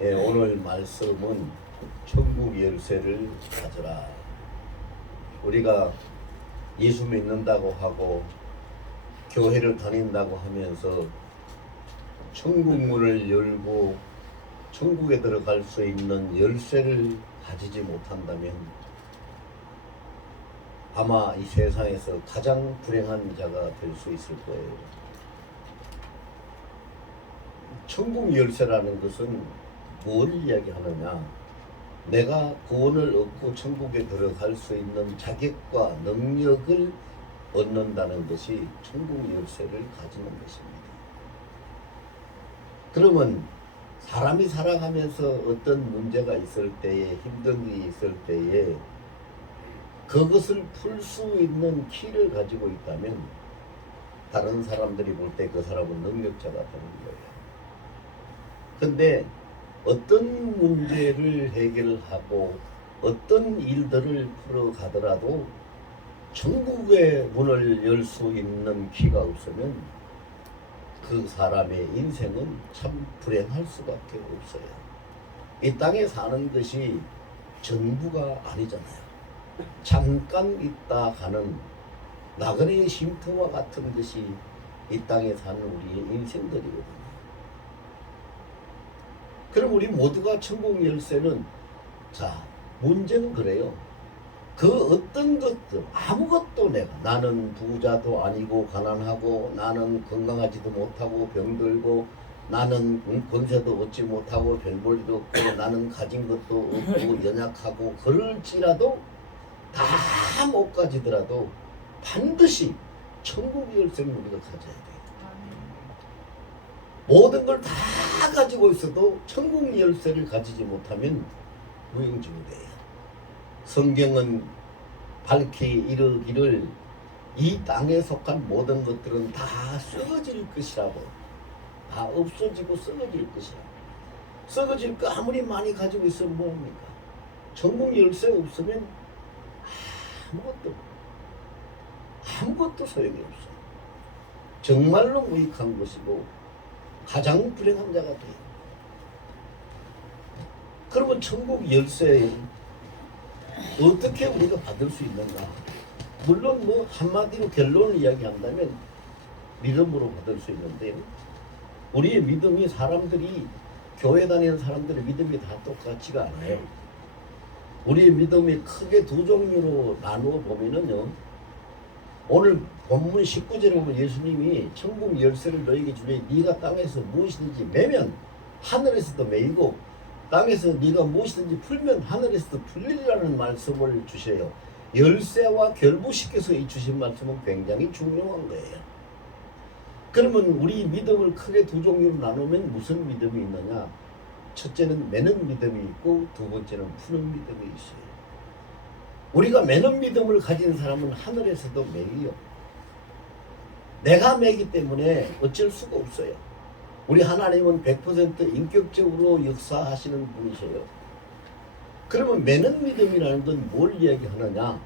오늘 말씀은 천국 열쇠를 가져라. 우리가 예수 믿는다고 하고 교회를 다닌다고 하면서 천국 문을 열고 천국에 들어갈 수 있는 열쇠를 가지지 못한다면 아마 이 세상에서 가장 불행한 자가 될 수 있을 거예요. 천국 열쇠라는 것은 뭘 이야기하느냐? 내가 구원을 얻고 천국에 들어갈 수 있는 자격과 능력을 얻는다는 것이 천국 열쇠를 가지는 것입니다. 그러면 사람이 살아가면서 어떤 문제가 있을 때에, 힘든 일이 있을 때에 그것을 풀 수 있는 키를 가지고 있다면 다른 사람들이 볼 때 그 사람은 능력자가 되는 거예요. 근데 어떤 문제를 해결하고 어떤 일들을 풀어가더라도 천국의 문을 열 수 있는 키가 없으면 그 사람의 인생은 참 불행할 수밖에 없어요. 이 땅에 사는 것이 전부가 아니잖아요. 잠깐 있다 가는 나그네의 쉼터와 같은 것이 이 땅에 사는 우리의 인생들이거든요. 그럼 우리 모두가 천국 열쇠는, 자, 문제는 그래요. 그 어떤 것도 아무것도 나는 부자도 아니고 가난하고 나는 건강하지도 못하고 병들고 나는 권세도 얻지 못하고 별 볼 일도 없고 나는 가진 것도 없고 연약하고 그럴지라도 다 못 가지더라도 반드시 천국 열쇠는 우리가 가져야 돼요. 모든 걸 다 가지고 있어도 천국 열쇠를 가지지 못하면 무용지물이에요. 성경은 밝히 이르기를 이 땅에 속한 모든 것들은 다 썩어질 것이라고, 다 없어지고 썩어질 것이라고. 썩어질 거 아무리 많이 가지고 있으면 뭐합니까? 천국 열쇠 없으면 아무것도 소용이 없어요. 정말로 무익한 것이고 가장 불행한 자가 돼요. 그러면 천국 열쇠 어떻게 우리가 받을 수 있는가? 물론 뭐 한마디로 결론을 이야기한다면 믿음으로 받을 수 있는데요. 우리의 믿음이 사람들이 교회 다니는 사람들의 믿음이 다 똑같지가 않아요. 우리의 믿음이 크게 두 종류로 나누어 보면은요. 오늘 본문 19절에 보면 예수님이 천국 열쇠를 너에게 주니 네가 땅에서 무엇이든지 매면 하늘에서도 매이고 땅에서 네가 무엇이든지 풀면 하늘에서도 풀리라는 말씀을 주셔요. 열쇠와 결부시켜서 이 주신 말씀은 굉장히 중요한 거예요. 그러면 우리 믿음을 크게 두 종류로 나누면 무슨 믿음이 있느냐? 첫째는 매는 믿음이 있고 두 번째는 푸는 믿음이 있어요. 우리가 매는 믿음을 가진 사람은 하늘에서도 매요. 내가 매기 때문에 어쩔 수가 없어요. 우리 하나님은 100% 인격적으로 역사하시는 분이세요. 그러면 매는 믿음이라는 건 뭘 이야기하느냐?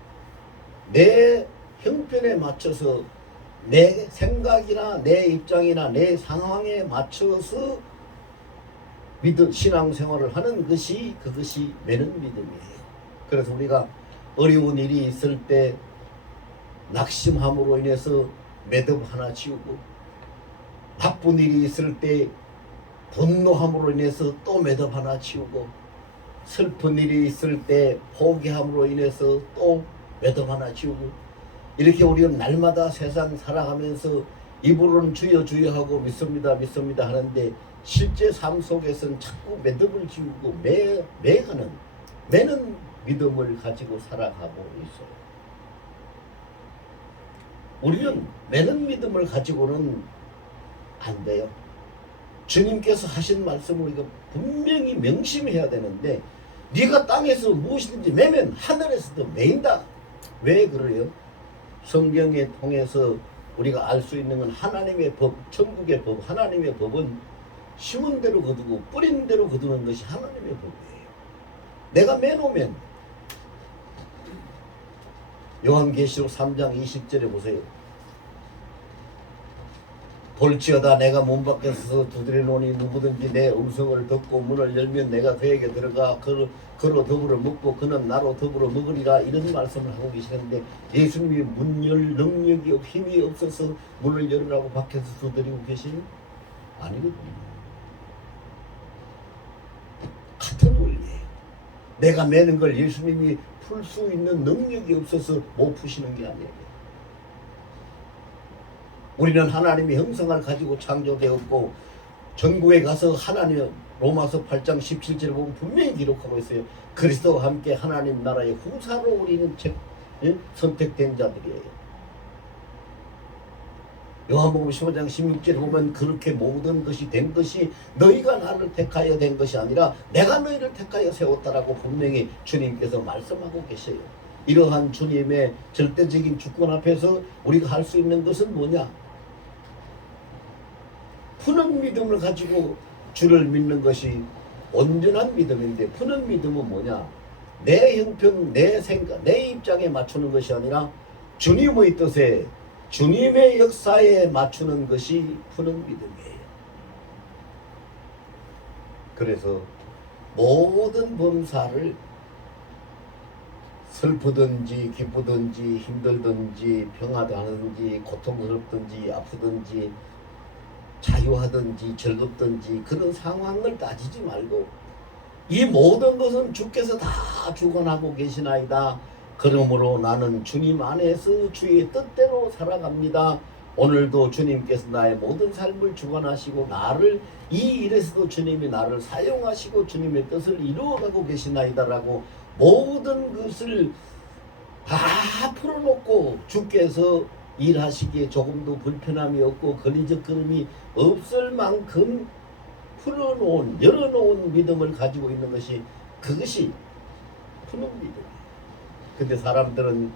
내 형편에 맞춰서 내 생각이나 내 입장이나 내 상황에 맞춰서 신앙생활을 하는 것이 그것이 매는 믿음이에요. 그래서 우리가 어려운 일이 있을 때 낙심함으로 인해서 매듭 하나 지우고 나쁜 일이 있을 때 분노함으로 인해서 또 매듭 하나 지우고 슬픈 일이 있을 때 포기함으로 인해서 또 매듭 하나 지우고 이렇게 우리는 날마다 세상 살아가면서 입으로는 주여 주여 하고 믿습니다 믿습니다 하는데 실제 삶 속에서는 자꾸 매듭을 지우고 매는 믿음을 가지고 살아가고 있어요. 우리는 매는 믿음을 가지고는 안 돼요. 주님께서 하신 말씀을 우리가 분명히 명심해야 되는데 네가 땅에서 무엇이든지 매면 하늘에서도 매인다. 왜 그래요? 성경에 통해서 우리가 알 수 있는 건 하나님의 법, 천국의 법, 하나님의 법은 심은 대로 거두고 뿌린 대로 거두는 것이 하나님의 법이에요. 내가 매놓으면 요한계시록 3장 20절에 보세요. 볼지어다 내가 문 밖에서 두드려놓으니 누구든지 내 음성을 듣고 문을 열면 내가 그에게 들어가 그로 더불어 먹고 그는 나로 더불어 먹으리라, 이런 말씀을 하고 계시는데, 예수님이 문 열 능력이 힘이 없어서 문을 열으라고 밖에서 두드리고 계시니? 아니거든요. 같은 원리예요. 내가 매는 걸 예수님이 풀 수 있는 능력이 없어서 못 푸시는 게 아니에요. 우리는 하나님의 형상을 가지고 창조되었고, 전국에 가서 하나님, 로마서 8장 17절에 보면 분명히 기록하고 있어요. 그리스도와 함께 하나님 나라의 후사로 우리는 선택된 자들이에요. 요한복음 15장 16절에 보면 그렇게 모든 것이 된 것이 너희가 나를 택하여 된 것이 아니라 내가 너희를 택하여 세웠다라고 분명히 주님께서 말씀하고 계셔요. 이러한 주님의 절대적인 주권 앞에서 우리가 할 수 있는 것은 뭐냐? 푸는 믿음을 가지고 주를 믿는 것이 온전한 믿음인데, 푸는 믿음은 뭐냐? 내 형편, 내 생각, 내 입장에 맞추는 것이 아니라 주님의 뜻에, 주님의 역사에 맞추는 것이 푸는 믿음이에요. 그래서 모든 범사를 슬프든지 기쁘든지 힘들든지 평화하든지 고통스럽든지 아프든지 자유하든지 즐겁든지 그런 상황을 따지지 말고 이 모든 것은 주께서 다 주관하고 계시나이다. 그러므로 나는 주님 안에서 주의 뜻대로 살아갑니다. 오늘도 주님께서 나의 모든 삶을 주관하시고 나를 이 일에서도 주님이 나를 사용하시고 주님의 뜻을 이루어가고 계시나이다라고 모든 것을 다 풀어놓고 주께서 일하시기에 조금도 불편함이 없고 거리적거림이 없을 만큼 풀어놓은, 열어놓은 믿음을 가지고 있는 것이, 그것이 푸는 믿음이에요. 근데 사람들은,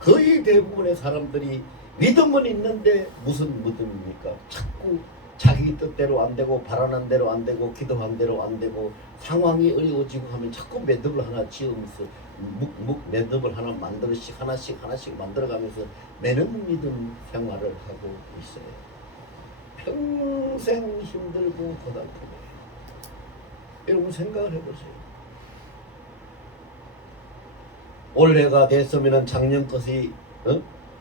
거의 대부분의 사람들이 믿음은 있는데 무슨 믿음입니까? 자꾸 자기 뜻대로 안 되고 바라는 대로 안 되고 기도한 대로 안 되고 상황이 어려워지고 하면 자꾸 매듭을 하나 지으면서 매듭을 하나 만들어씩 하나씩 만들어가면서 매는 믿음 생활을 하고 있어요. 평생 힘들고 고달프고. 여러분 생각을 해보세요. 올해가 됐으면 작년 것이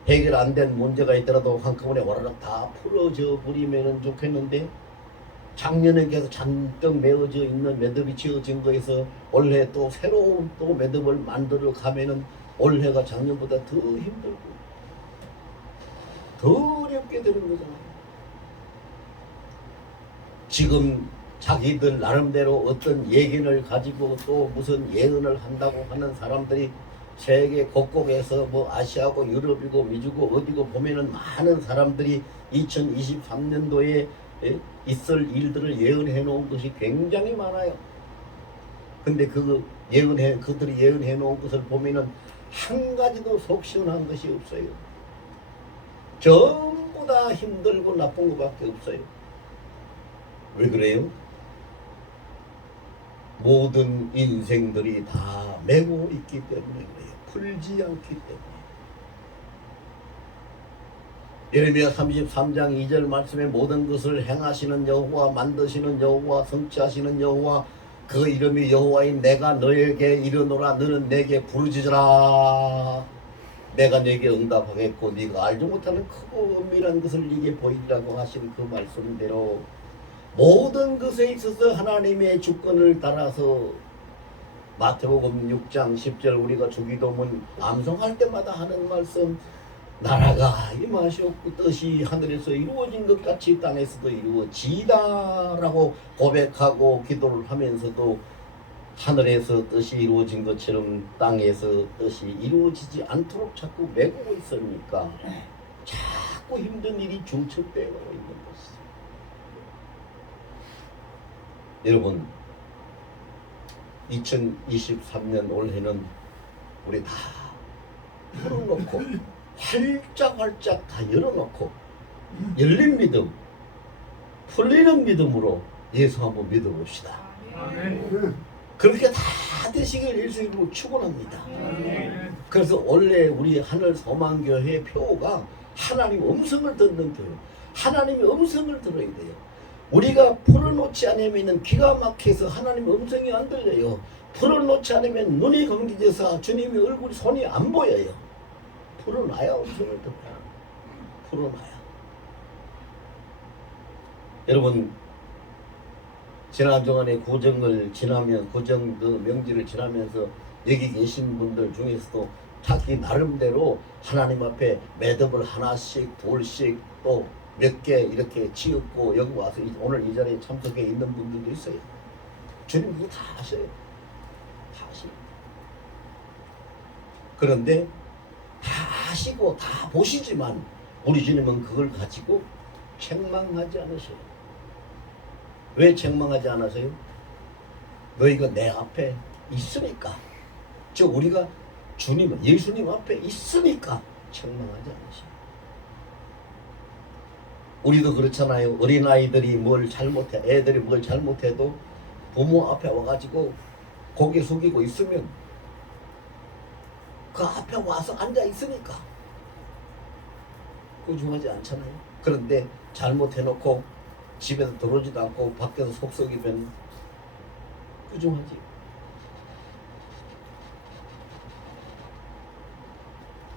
해결 안 된 문제가 있더라도 한꺼번에 와라락 다 풀어져 버리면 좋겠는데, 작년에 계속 잔뜩 메어져 있는 매듭이 지어진 거에서 올해 또 새로운 또 매듭을 만들어 가면은 올해가 작년보다 더 힘들고 더 어렵게 되는 거잖아요. 지금 자기들 나름대로 어떤 예견을 가지고 또 무슨 예언을 한다고 하는 사람들이 세계 곳곳에서 뭐 아시아고 유럽이고 미주고 어디고 보면은 많은 사람들이 2023년도에 있을 일들을 예언해 놓은 것이 굉장히 많아요. 근데 그들이 예언해 놓은 것을 보면은 한 가지도 속 시원한 것이 없어요. 전부 다 힘들고 나쁜 것밖에 없어요. 왜 그래요? 모든 인생들이 다 매고 있기 때문에 그래요. 풀지 않기 때문에. 예레미야 33장 2절 말씀에 모든 것을 행하시는 여호와, 만드시는 여호와, 성취하시는 여호와, 그 이름이 여호와인 내가 너에게 이르노라. 너는 내게 부르짖으라. 내가 네게 응답하겠고 네가 알지 못하는 크고 은밀한 것을 네게 보이리라고 하신 그 말씀대로 모든 것에 있어서 하나님의 주권을 따라서 마태복음 6장 10절 우리가 주기도문 암송할 때마다 하는 말씀, 나라가 임하시옵고 뜻이 하늘에서 이루어진 것 같이 땅에서도 이루어지다라고 고백하고 기도를 하면서도 하늘에서 뜻이 이루어진 것처럼 땅에서 뜻이 이루어지지 않도록 자꾸 메고 있으니까 자꾸 힘든 일이 중첩되어 있는 것이죠. 여러분, 2023년 올해는 우리 다 풀어놓고 활짝활짝 다 열어놓고 열린 믿음, 풀리는 믿음으로 예수 한번 믿어봅시다. 그렇게 다 되시길 예수님으로 축원합니다. 그래서 원래 우리 하늘 소망교회 표가 하나님 음성을 듣는 교회, 하나님의 음성을 들어야 돼요. 우리가 풀어놓지 않으면 기가 막혀서 하나님의 음성이 안 들려요. 풀어놓지 않으면 눈이 감기져서 주님의 얼굴 손이 안 보여요. 풀어놔야 음성을 듣다. 풀어놔야. 여러분 지난 동안에 고정을 지나면 고정 그 명절을 지나면서 여기 계신 분들 중에서도 자기 나름대로 하나님 앞에 매듭을 하나씩 둘씩 또 몇 개 이렇게 지었고 여기 와서 오늘 이 자리에 참석해 있는 분들도 있어요. 주님 그거 다 하셔요. 다 하시고. 그런데 다 하시고 다 보시지만 우리 주님은 그걸 가지고 책망하지 않으셔요. 왜 책망하지 않으세요? 너희가 내 앞에 있으니까. 즉 우리가 주님은 예수님 앞에 있으니까 책망하지 않으셔요. 우리도 그렇잖아요. 어린아이들이 뭘 잘못해, 애들이 뭘 잘못해도 부모 앞에 와가지고 고개 숙이고 있으면 그 앞에 와서 앉아 있으니까 꾸중하지 않잖아요. 그런데 잘못해놓고 집에서 들어오지도 않고 밖에서 속 썩이면 꾸중하지.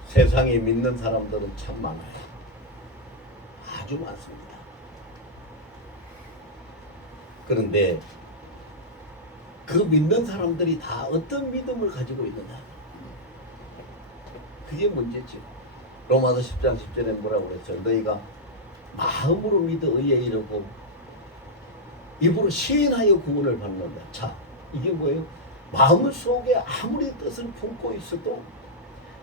세상에 믿는 사람들은 참 많아요. 아주 많습니다. 그런데 그 믿는 사람들이 다 어떤 믿음을 가지고 있느냐, 그게 문제죠. 로마서 10장 10절에 뭐라고 그랬죠? 너희가 마음으로 믿어 의에 이르고 입으로 시인하여 구원을 받는다. 자, 이게 뭐예요? 마음 속에 아무리 뜻을 품고 있어도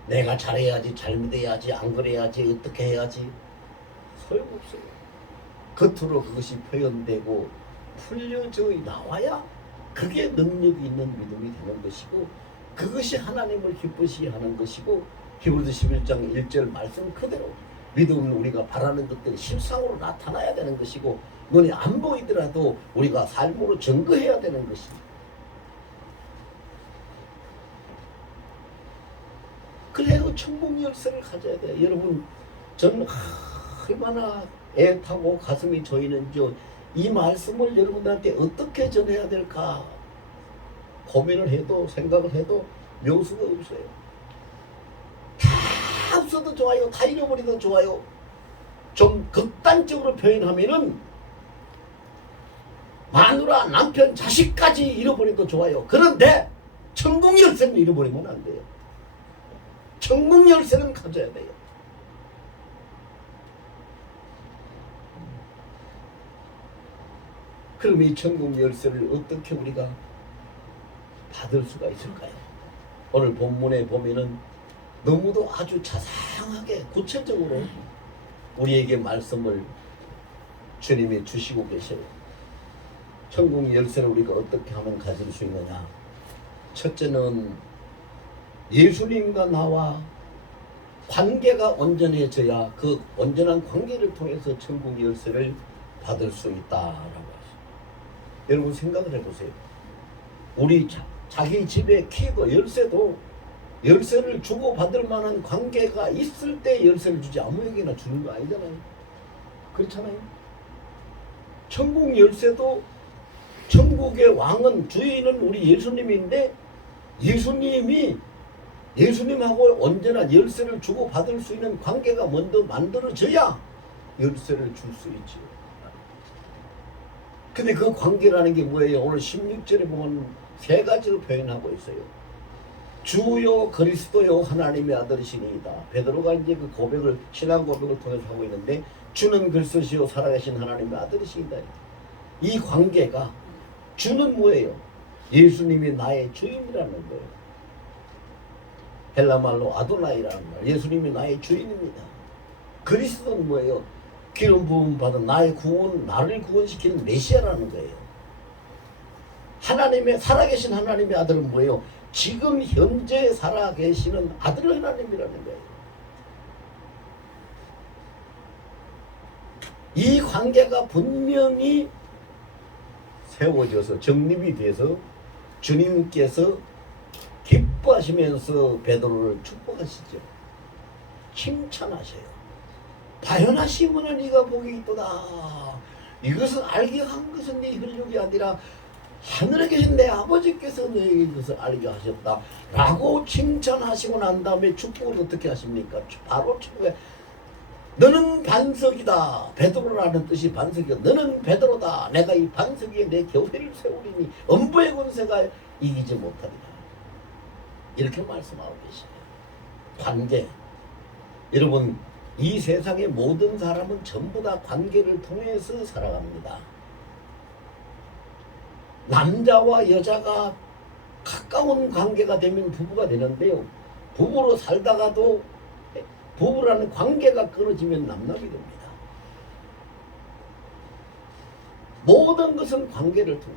내가 잘해야지, 잘 믿어야지, 안 그래야지, 어떻게 해야지 소용없어요. 겉으로 그것이 표현되고 풀려져 나와야 그게 능력이 있는 믿음이 되는 것이고 그것이 하나님을 기쁘시게 하는 것이고 히브리서 11장 1절 말씀 그대로 믿음은 우리가 바라는 것들이 실상으로 나타나야 되는 것이고 눈이 안 보이더라도 우리가 삶으로 증거해야 되는 것입니다. 그래도 천국 열쇠를 가져야 돼요. 여러분 저는 얼마나 애타고 가슴이 조이는지 이 말씀을 여러분들한테 어떻게 전해야 될까 고민을 해도 생각을 해도 묘수가 없어요. 다 없어도 좋아요. 다 잃어버리도 좋아요. 좀 극단적으로 표현하면은 마누라, 남편, 자식까지 잃어버려도 좋아요. 그런데 천국 열쇠는 잃어버리면 안 돼요. 천국 열쇠는 가져야 돼요. 그럼 이 천국 열쇠를 어떻게 우리가 받을 수가 있을까요? 오늘 본문에 보면은 너무도 아주 자상하게 구체적으로 우리에게 말씀을 주님이 주시고 계셔요. 천국 열쇠를 우리가 어떻게 하면 가질 수 있느냐? 첫째는 예수님과 나와 관계가 온전해져야 그 온전한 관계를 통해서 천국 열쇠를 받을 수 있다라고 하십니다. 여러분 생각을 해보세요. 우리 자기 집의 키고 열쇠도 열쇠를 주고 받을 만한 관계가 있을 때 열쇠를 주지 아무에게나 주는 거 아니잖아요. 그렇잖아요. 천국 열쇠도 천국의 왕은 주인은 우리 예수님인데 예수님하고 언제나 열쇠를 주고 받을 수 있는 관계가 먼저 만들어져야 열쇠를 줄 수 있지. 근데 그 관계라는 게 뭐예요? 오늘 16절에 보면 세 가지로 표현하고 있어요. 주요 그리스도요 하나님의 아들이시니이다. 베드로가 이제 그 고백을 신앙 고백을 통해서 하고 있는데 주는 그리스도시요 살아계신 하나님의 아들이시이다. 이 관계가 주는 뭐예요? 예수님이 나의 주인이라는 거예요. 헬라말로 아도나이라는 말. 예수님이 나의 주인입니다. 그리스도는 뭐예요? 기름 부음 받은 나의 구원, 나를 구원시키는 메시아라는 거예요. 하나님의 살아계신 하나님의 아들은 뭐예요? 지금 현재 살아계시는 아들 하나님이라는 거예요. 이 관계가 분명히 세워져서 정립이 돼서 주님께서 기뻐하시면서 베드로를 축복하시죠. 칭찬하셔요. 바요나시므나 네가 복이 있도다. 이것을 알게 한 것은 네 혈육이 아니라 하늘에 계신 내 아버지께서 너에게 이것을 알게 하셨다 라고 칭찬하시고 난 다음에 축복을 어떻게 하십니까? 바로 축복에 너는 반석이다. 베드로라는 뜻이 반석이다. 너는 베드로다. 내가 이 반석 위에 내 교회를 세우리니 음부의 권세가 이기지 못하리라. 이렇게 말씀하고 계시네요. 관계. 여러분, 이 세상의 모든 사람은 전부 다 관계를 통해서 살아갑니다. 남자와 여자가 가까운 관계가 되면 부부가 되는데요. 부부로 살다가도 부부라는 관계가 끊어지면 남남이 됩니다. 모든 것은 관계를 통해.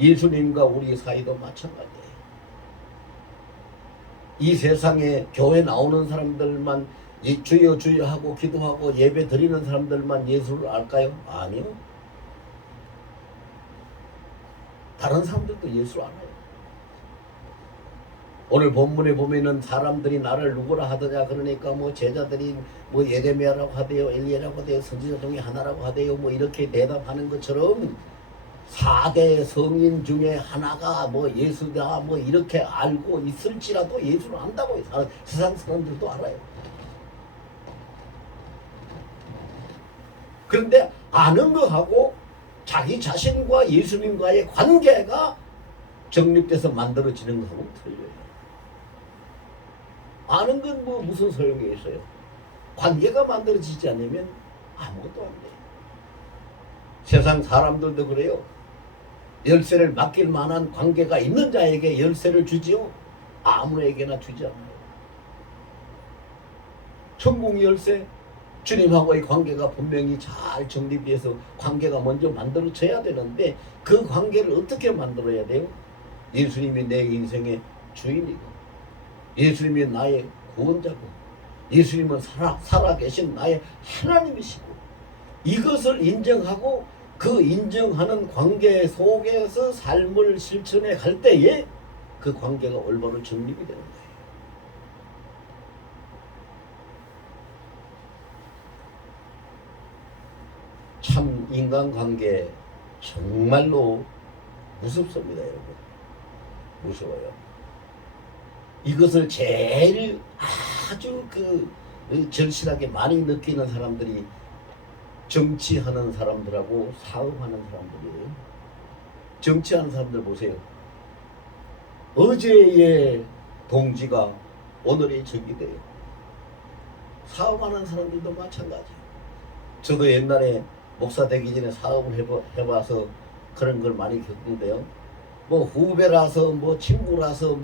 예수님과 우리 사이도 마찬가지예요. 이 세상에 교회 나오는 사람들만 주여 주여 하고 기도하고 예배 드리는 사람들만 예수를 알까요? 아니요. 다른 사람들도 예수를 알아요. 오늘 본문에 보면은 사람들이 나를 누구라 하더냐 그러니까 뭐 제자들이 뭐 예레미야라고 하대요, 엘리야라고 하대요, 선지자 중에 하나라고 하대요, 뭐 이렇게 대답하는 것처럼 4대 성인 중에 하나가 뭐 예수다 뭐 이렇게 알고 있을지라도 예수를 안다고 세상 사람들도 알아요. 그런데 아는 거하고 자기 자신과 예수님과의 관계가 정립돼서 만들어지는 거하고는 틀려요. 아는 건 뭐 무슨 소용이 있어요. 관계가 만들어지지 않으면 아무것도 안 돼요. 세상 사람들도 그래요. 열쇠를 맡길 만한 관계가 있는 자에게 열쇠를 주지요. 아무에게나 주지 않아요. 천국 열쇠, 주님하고의 관계가 분명히 잘 정립돼서 관계가 먼저 만들어져야 되는데 그 관계를 어떻게 만들어야 돼요? 예수님이 내 인생의 주인이고 예수님이 나의 구원자고 예수님은 살아계신 나의 하나님이시고 이것을 인정하고 그 인정하는 관계 속에서 삶을 실천해 갈 때에 그 관계가 올바로 정립이 되는 거예요. 참 인간관계 정말로 무섭습니다, 여러분. 무서워요. 이것을 제일 아주 절실하게 많이 느끼는 사람들이 정치하는 사람들하고 사업하는 사람들이에요. 정치하는 사람들 보세요. 어제의 동지가 오늘의 적이 돼요. 사업하는 사람들도 마찬가지예요. 저도 옛날에 목사 되기 전에 사업을 해봐서 그런 걸 많이 겪는데요. 뭐 후배라서 뭐 친구라서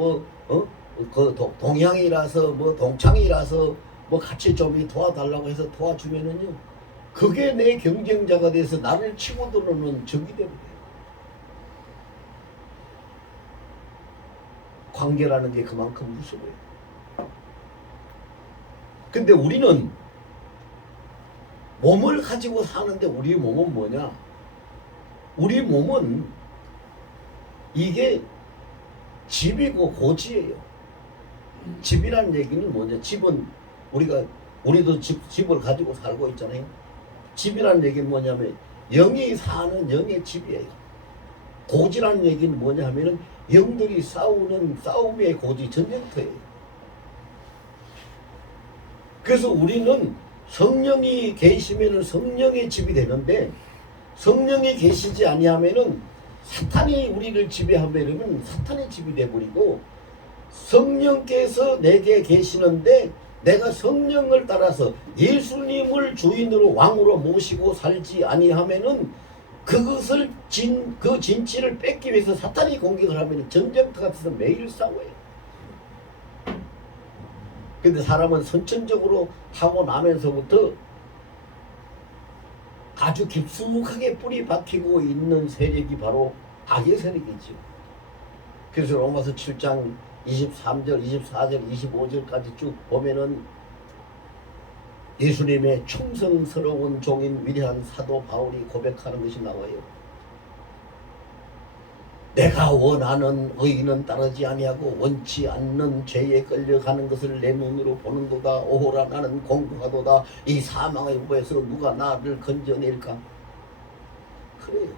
그 동향이라서 뭐 동창이라서 뭐 같이 좀 도와달라고 해서 도와주면은요. 그게 내 경쟁자가 돼서 나를 치고 들어오는 적이 되는 거예요. 관계라는 게 그만큼 무서워요. 근데 우리는 몸을 가지고 사는데 우리 몸은 뭐냐? 우리 몸은 이게 집이고 고지예요. 집이라는 얘기는 뭐냐? 집은 우리도 집을 가지고 살고 있잖아요. 집이라는 얘기는 뭐냐면 영이 사는 영의 집이에요. 고지라는 얘기는 뭐냐 하면은 영들이 싸우는 싸움의 고지, 전쟁터예요. 그래서 우리는 성령이 계시면은 성령의 집이 되는데 성령이 계시지 아니하면은 사탄이 우리를 지배하면은 사탄의 집이 되어버리고 성령께서 내게 계시는데 내가 성령을 따라서 예수님을 주인으로 왕으로 모시고 살지 아니하면은 그것을 그 진치를 뺏기 위해서 사탄이 공격을 하면 전쟁터 같아서 매일 싸워요. 근데 사람은 선천적으로 하고 나면서부터 아주 깊숙하게 뿌리 박히고 있는 세력이 바로 악의 세력이죠. 그래서 로마서 7장 23절, 24절, 25절까지 쭉 보면은 예수님의 충성스러운 종인 위대한 사도 바울이 고백하는 것이 나와요. 내가 원하는 의는 따르지 아니하고 원치 않는 죄에 끌려가는 것을 내 눈으로 보는도다. 오호라 나는 공고하도다. 이 사망의 후에서 누가 나를 건져낼까? 그래요.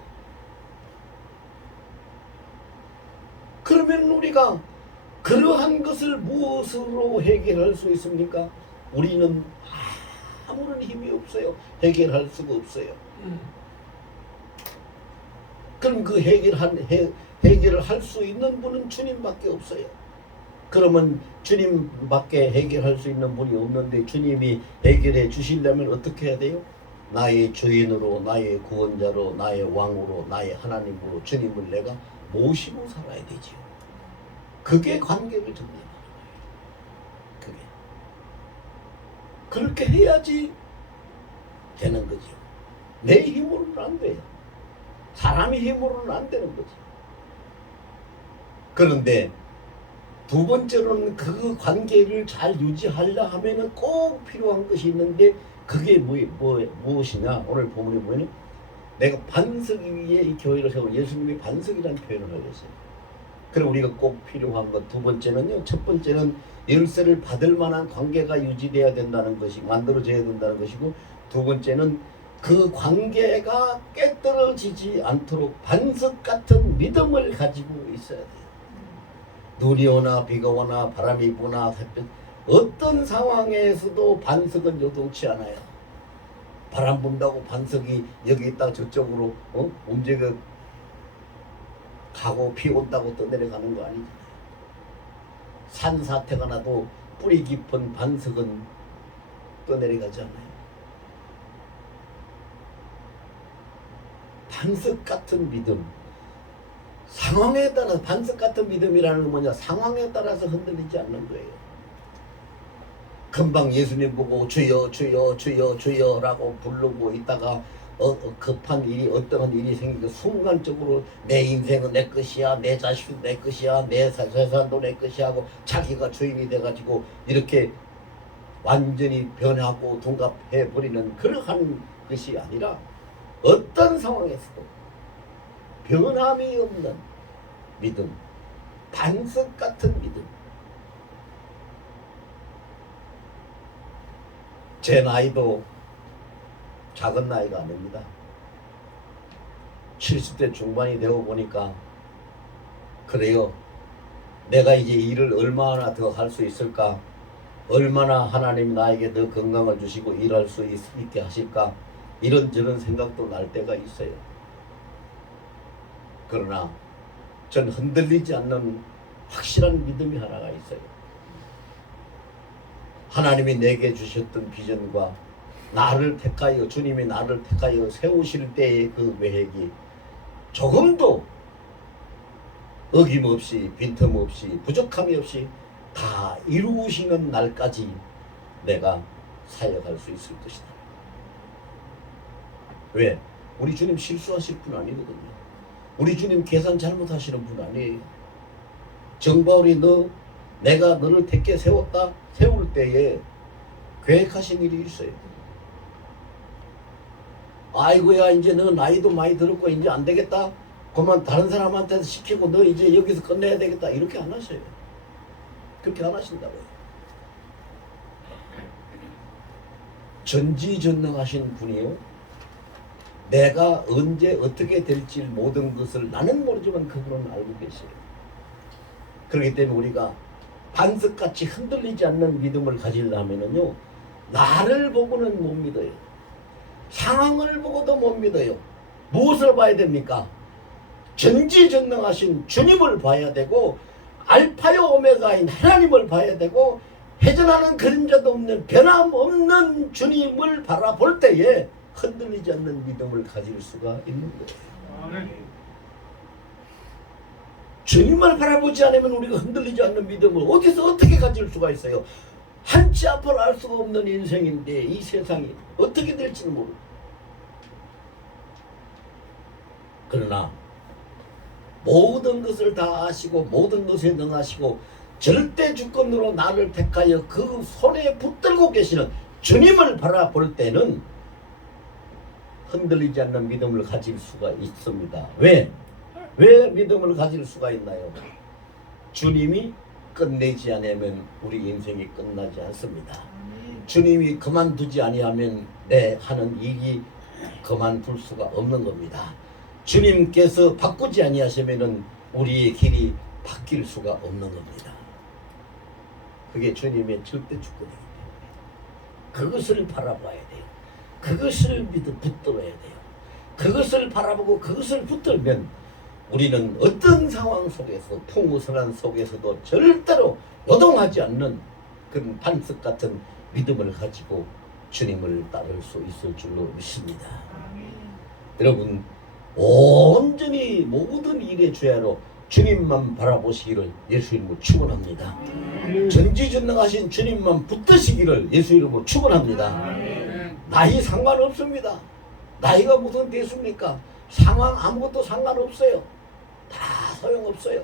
그러면 우리가 그러한 것을 무엇으로 해결할 수 있습니까? 우리는 아무런 힘이 없어요. 해결할 수가 없어요. 그럼 그 해결을 할 수 있는 분은 주님밖에 없어요. 그러면 주님밖에 해결할 수 있는 분이 없는데 주님이 해결해 주시려면 어떻게 해야 돼요? 나의 주인으로, 나의 구원자로, 나의 왕으로, 나의 하나님으로 주님을 내가 모시고 살아야 되지요. 그게 관계를 정리하는 거예요. 그게. 그렇게 해야지 되는 거죠. 내 힘으로는 안 돼요. 사람의 힘으로는 안 되는 거지. 그런데 두 번째로는 그 관계를 잘 유지하려 하면은 꼭 필요한 것이 있는데 그게 무엇이냐? 오늘 본문에 보면 내가 반석 위에 이 교회를 세우고 예수님이 반석이라는 표현을 하셨어요. 그럼 우리가 꼭 필요한 것 두 번째는요. 첫 번째는 열쇠를 받을 만한 관계가 유지돼야 된다는 것이 만들어져야 된다는 것이고 두 번째는 그 관계가 깨떨어지지 않도록 반석 같은 믿음을 가지고 있어야 돼요. 눈이 오나 비가 오나 바람이 부나 햇빛 어떤 상황에서도 반석은 요동치 않아요. 바람 분다고 반석이 여기 있다가 저쪽으로 움직여 가고 비 온다고 떠내려가는 거 아니잖아요. 산사태가 나도 뿌리 깊은 반석은 떠내려가지 않아요. 반석 같은 믿음. 상황에 따라 반석 같은 믿음이라는 건 뭐냐? 상황에 따라서 흔들리지 않는 거예요. 금방 예수님 보고 주여 주여 주여 주여라고 부르고 있다가 급한 일이 어떠한 일이 생기고 순간적으로 내 인생은 내 것이야, 내 자식은 내 것이야, 내 재산도 내 것이야 하고 자기가 주인이 돼가지고 이렇게 완전히 변하고 둔갑해버리는 그러한 것이 아니라 어떤 상황에서도 변함이 없는 믿음, 반석 같은 믿음. 제 나이도 작은 나이가 아닙니다. 70대 중반이 되어 보니까 그래요. 내가 이제 일을 얼마나 더 할 수 있을까? 얼마나 하나님 나에게 더 건강을 주시고 일할 수 있게 하실까? 이런저런 생각도 날 때가 있어요. 그러나 전 흔들리지 않는 확실한 믿음이 하나가 있어요. 하나님이 내게 주셨던 비전과 나를 택하여 주님이 나를 택하여 세우실 때의 그 계획이 조금도 어김없이 빈틈없이 부족함이 없이 다 이루시는 날까지 내가 사역할 수 있을 것이다. 왜? 우리 주님 실수하실 분 아니거든요. 우리 주님 계산 잘못하시는 분 아니에요. 정바울이 내가 너를 택해 세웠다 세울 때에 계획하신 일이 있어요. 아이고야 이제 너 나이도 많이 들었고 이제 안 되겠다. 그만 다른 사람한테 시키고 너 이제 여기서 끝내야 되겠다. 이렇게 안 하셔요. 그렇게 안 하신다고요. 전지전능하신 분이요. 내가 언제 어떻게 될지 모든 것을 나는 모르지만 그분은 알고 계세요. 그렇기 때문에 우리가 반석같이 흔들리지 않는 믿음을 가지려면요. 나를 보고는 못 믿어요. 상황을 보고도 못 믿어요. 무엇을 봐야 됩니까? 전지전능하신 주님을 봐야 되고 알파요 오메가인 하나님을 봐야 되고 회전하는 그림자도 없는 변함없는 주님을 바라볼 때에 흔들리지 않는 믿음을 가질 수가 있는 거예요. 주님을 바라보지 않으면 우리가 흔들리지 않는 믿음을 어디서 어떻게 가질 수가 있어요? 한치 앞을 알 수가 없는 인생인데 이 세상이 어떻게 될지는 모르고. 그러나 모든 것을 다 아시고 모든 것에 능하시고 절대 주권으로 나를 택하여 그 손에 붙들고 계시는 주님을 바라볼 때는 흔들리지 않는 믿음을 가질 수가 있습니다. 왜? 왜 믿음을 가질 수가 있나요? 주님이 끝내지 않으면 우리 인생이 끝나지 않습니다. 주님이 그만두지 아니하면 내 하는 일이 그만둘 수가 없는 겁니다. 주님께서 바꾸지 아니하시면은 우리의 길이 바뀔 수가 없는 겁니다. 그게 주님의 절대 주권이기 때문에 그것을 바라봐야 돼요. 그것을 붙들어야 돼요. 그것을 바라보고 그것을 붙들면 우리는 어떤 상황 속에서 풍우선한 속에서도 절대로 요동하지 않는 그런 반석 같은 믿음을 가지고 주님을 따를 수 있을 줄로 믿습니다. 여러분 온전히 모든 일의 죄로 주님만 바라보시기를 예수 이름으로 축원합니다. 전지전능하신 주님만 붙드시기를 예수 이름으로 축원합니다. 나이 상관없습니다. 나이가 무슨 대수입니까? 상황 아무것도 상관없어요. 다 소용없어요.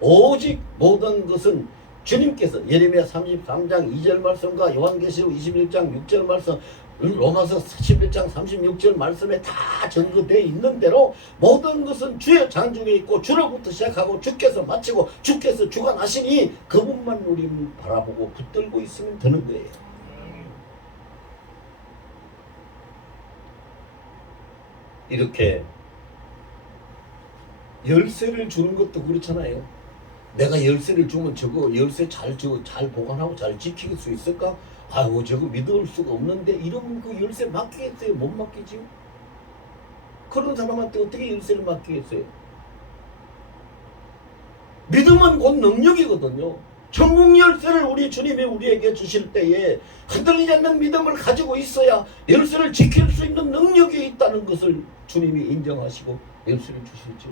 오직 모든 것은 주님께서 예레미야 33장 2절 말씀과 요한계시록 21장 6절 말씀, 로마서 11장 36절 말씀에 다 전거되어 있는 대로 모든 것은 주의 장중에 있고 주로부터 시작하고 주께서 마치고 주께서 주관하시니 그분만 우리는 바라보고 붙들고 있으면 되는 거예요. 이렇게 열쇠를 주는 것도 그렇잖아요. 내가 열쇠를 주면 저거 열쇠 잘 보관하고 잘 지킬 수 있을까? 아이고 저거 믿을 수가 없는데 이러면 그 열쇠 맡기겠어요? 못 맡기지요? 그런 사람한테 어떻게 열쇠를 맡기겠어요? 믿음은 곧 능력이거든요. 천국 열쇠를 우리 주님이 우리에게 주실 때에 흔들리지 않는 믿음을 가지고 있어야 열쇠를 지킬 수 있는 능력이 있다는 것을 주님이 인정하시고 열쇠를 주시죠.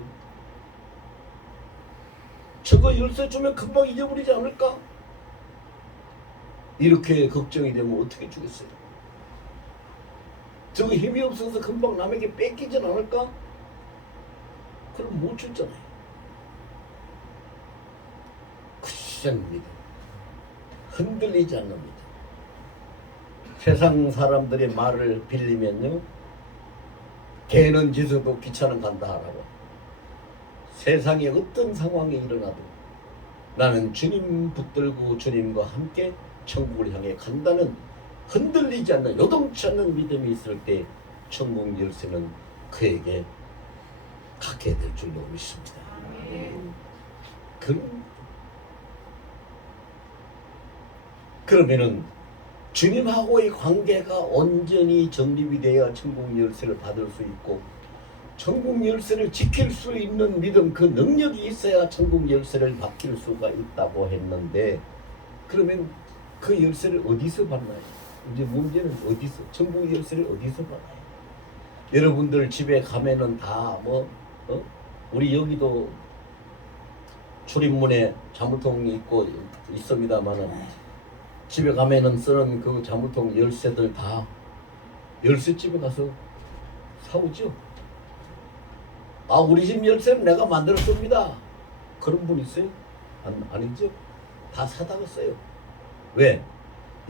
저거 열쇠 주면 금방 잊어버리지 않을까? 이렇게 걱정이 되면 어떻게 주겠어요? 저거 힘이 없어서 금방 남에게 뺏기진 않을까? 그럼 못 줬잖아요. 굳은 믿음, 흔들리지 않는 믿음. 세상 사람들의 말을 빌리면요, 개는 짖어도 귀찮은 간다 하라고. 세상에 어떤 상황이 일어나도 나는 주님 붙들고 주님과 함께 천국을 향해 간다는 흔들리지 않는 요동치 않는 믿음이 있을 때 천국 열쇠는 그에게 갖게 될 줄로 믿습니다. 그러면은 주님하고의 관계가 온전히 정립이 되어야 천국 열쇠를 받을 수 있고 천국 열쇠를 지킬 수 있는 믿음, 그 능력이 있어야 천국 열쇠를 받길 수가 있다고 했는데 그러면 그 열쇠를 어디서 받나요? 이제 문제는 어디서, 천국 열쇠를 어디서 받나요? 여러분들 집에 가면은 다 우리 여기도 출입문에 자물통이 있고 있습니다만은 집에 가면은 쓰는 그 자물통 열쇠들 다 열쇠집에 가서 사오죠. 아, 우리 집 열쇠는 내가 만들었습니다. 그런 분 있어요? 아니죠. 다 사다가 써요. 왜?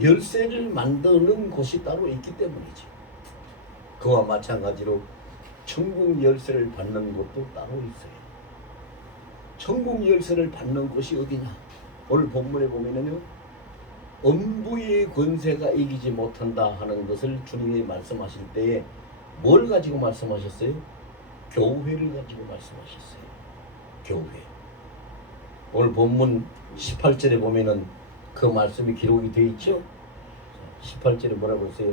열쇠를 만드는 곳이 따로 있기 때문이죠. 그와 마찬가지로 천국 열쇠를 받는 곳도 따로 있어요. 천국 열쇠를 받는 곳이 어디냐? 오늘 본문에 보면은요, 음부의 권세가 이기지 못한다 하는 것을 주님이 말씀하실 때에 뭘 가지고 말씀하셨어요? 교회를 가지고 말씀하셨어요. 교회. 오늘 본문 18절에 보면은 그 말씀이 기록이 되어 있죠. 18절에 뭐라고 했어요?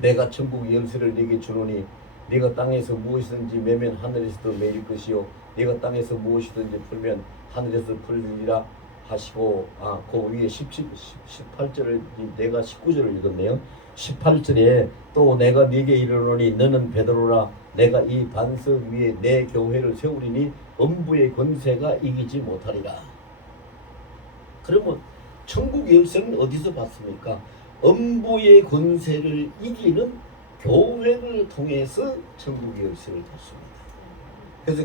내가 천국 열쇠를 네게 주노니 네가 땅에서 무엇이든지 매면 하늘에서도 매일 것이요 네가 땅에서 무엇이든지 풀면 하늘에서 풀리리라 하시고, 그 위에 18절을 내가 19절을 읽었네요. 18절에 또 내가 네게 이르노니 너는 베드로라 내가 이 반석 위에 내 교회를 세우리니 음부의 권세가 이기지 못하리라. 그러면 천국 열쇠는 어디서 받습니까? 음부의 권세를 이기는 교회를 통해서 천국 열쇠를 받습니다. 그래서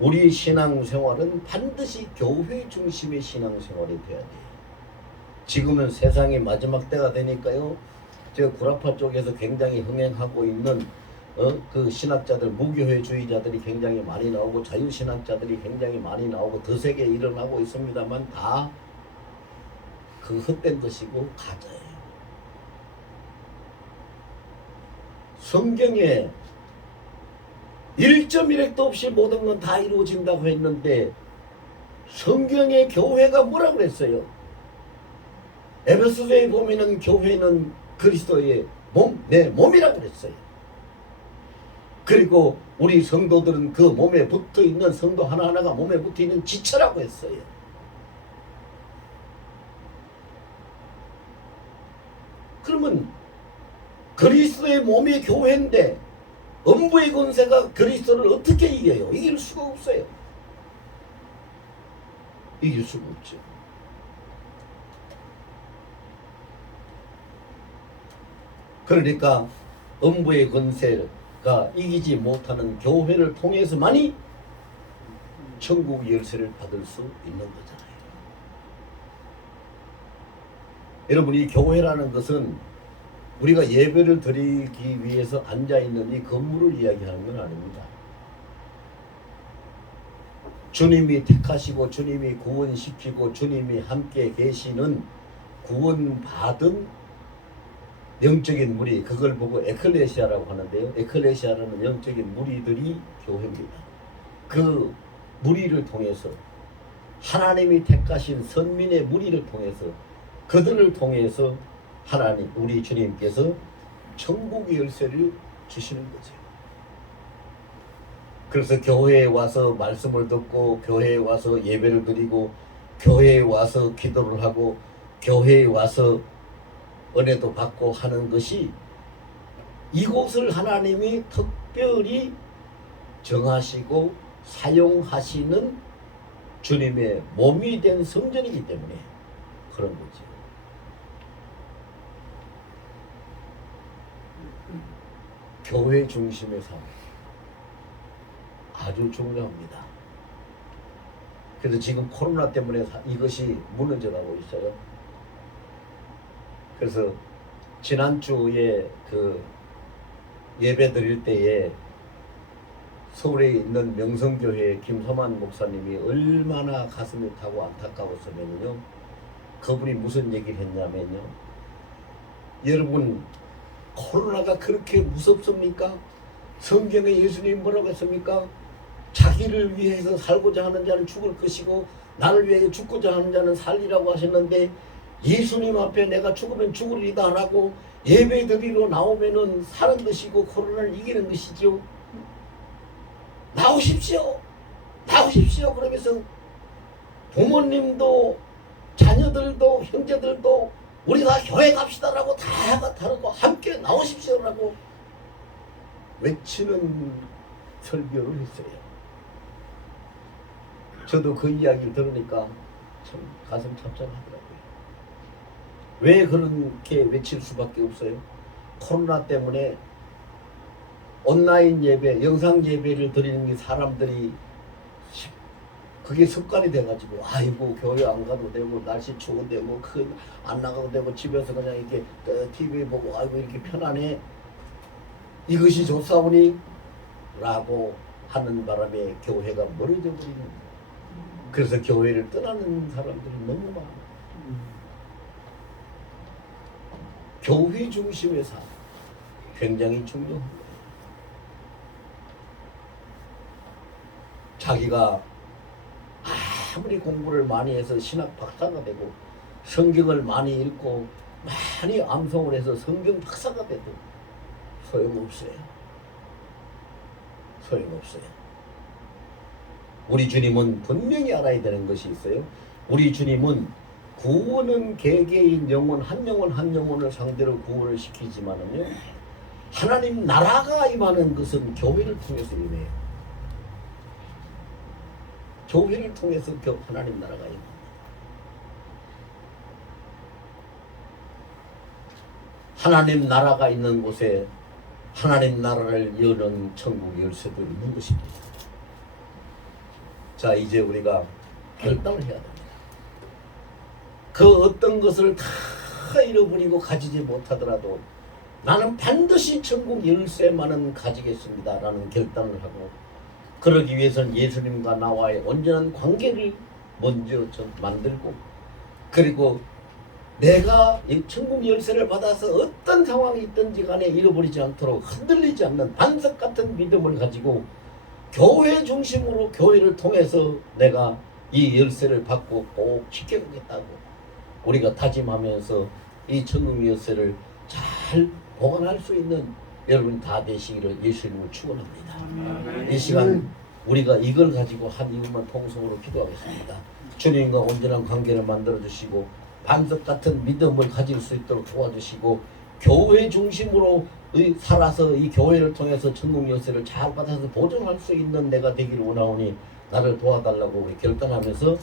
우리 신앙생활은 반드시 교회 중심의 신앙생활이 되어야 돼요. 지금은 세상의 마지막 때가 되니까요, 저 구라파 쪽에서 굉장히 흥행하고 있는 그 신학자들, 무교회주의자들이 굉장히 많이 나오고 자유신학자들이 굉장히 많이 나오고 드세게 일어나고 있습니다만 다 그 헛된 것이고 가짜예요. 성경에 1.1핵도 없이 모든 건 다 이루어진다고 했는데 성경의 교회가 뭐라 그랬어요? 에베소서에 보면은 교회는 그리스도의 몸, 내 몸이라고 그랬어요. 그리고 우리 성도들은 그 몸에 붙어있는, 성도 하나하나가 몸에 붙어있는 지체라고 했어요. 그러면 그리스도의 몸이 교회인데 음부의 권세가 그리스도를 어떻게 이겨요? 이길 수가 없어요. 이길 수가 없죠. 그러니까 음부의 권세가 이기지 못하는 교회를 통해서만이 천국 열쇠를 받을 수 있는 거잖아요. 여러분, 이 교회라는 것은 우리가 예배를 드리기 위해서 앉아있는 이 건물을 이야기하는 건 아닙니다. 주님이 택하시고 주님이 구원시키고 주님이 함께 계시는 구원받은 영적인 무리, 그걸 보고 에클레시아라고 하는데요. 에클레시아라는 영적인 무리들이 교회입니다. 그 무리를 통해서 하나님이 택하신 선민의 무리를 통해서 그들을 통해서 하나님, 우리 주님께서 천국의 열쇠를 주시는 거죠. 그래서 교회에 와서 말씀을 듣고 교회에 와서 예배를 드리고 교회에 와서 기도를 하고 교회에 와서 은혜도 받고 하는 것이 이곳을 하나님이 특별히 정하시고 사용하시는 주님의 몸이 된 성전이기 때문에 그런 거죠. 교회 중심의 삶 아주 중요합니다. 그래서 지금 코로나 때문에 이것이 무너져가고 있어요. 그래서 지난주에 그 예배 드릴 때에 서울에 있는 명성교회 김서만 목사님이 얼마나 가슴이 타고 안타까웠으면요, 그분이 무슨 얘기를 했냐면요, 여러분, 코로나가 그렇게 무섭습니까? 성경에 예수님 뭐라고 했습니까? 자기를 위해서 살고자 하는 자는 죽을 것이고 나를 위해 죽고자 하는 자는 살리라고 하셨는데, 예수님 앞에 내가 죽으면 죽으리다 라고 예배 드리러 나오면은 사는 것이고 코로나를 이기는 것이죠. 나오십시오. 나오십시오. 그러면서 부모님도 자녀들도 형제들도 우리 다 교회 갑시다라고 다 다르고 함께 나오십시오라고 외치는 설교를 했어요. 저도 그 이야기를 들으니까 참 가슴 찹찹하더라고요. 왜 그렇게 외칠 수밖에 없어요? 코로나 때문에 온라인 예배, 영상 예배를 드리는 게 사람들이 그게 습관이 돼가지고 아이고 교회 안 가도 되고 날씨 추운데 뭐 안 나가도 되고 집에서 그냥 이렇게 TV 보고 아이고 이렇게 편안해, 이것이 좋사오니 라고 하는 바람에 교회가 멀어져 버리는 거예요. 그래서 교회를 떠나는 사람들이 너무 많아요. 교회 중심의 삶 굉장히 중요합니다. 자기가 아무리 공부를 많이 해서 신학 박사가 되고 성경을 많이 읽고 많이 암송을 해서 성경 박사가 돼도 소용없어요. 소용없어요. 우리 주님은 분명히 알아야 되는 것이 있어요. 우리 주님은 구원은 개개인 영혼 한 영혼을 상대로 구원을 시키지만은요, 하나님 나라가 임하는 것은 교회를 통해서 임해요. 교회를 통해서 하나님 나라가 임합니다. 하나님 나라가 있는 곳에 하나님 나라를 여는 천국 열쇠도 있는 것입니다. 자, 이제 우리가 결단을 해야 됩니다. 그 어떤 것을 다 잃어버리고 가지지 못하더라도 나는 반드시 천국 열쇠만은 가지겠습니다라는 결단을 하고, 그러기 위해서는 예수님과 나와의 온전한 관계를 먼저 좀 만들고, 그리고 내가 이 천국 열쇠를 받아서 어떤 상황이 있든지 간에 잃어버리지 않도록 흔들리지 않는 반석 같은 믿음을 가지고 교회 중심으로, 교회를 통해서 내가 이 열쇠를 받고 꼭 지켜보겠다고 우리가 다짐하면서 이 천국 열쇠를 잘 보관할 수 있는 여러분 다 되시기를 예수님을 축원합니다. 이 시간 우리가 이걸 가지고 한 이유만 통성으로 기도하겠습니다. 주님과 온전한 관계를 만들어 주시고 반석 같은 믿음을 가질 수 있도록 도와주시고, 교회 중심으로 살아서 이 교회를 통해서 천국 열쇠를 잘 받아서 보존할 수 있는 내가 되기를 원하오니 나를 도와달라고 우리 결단하면서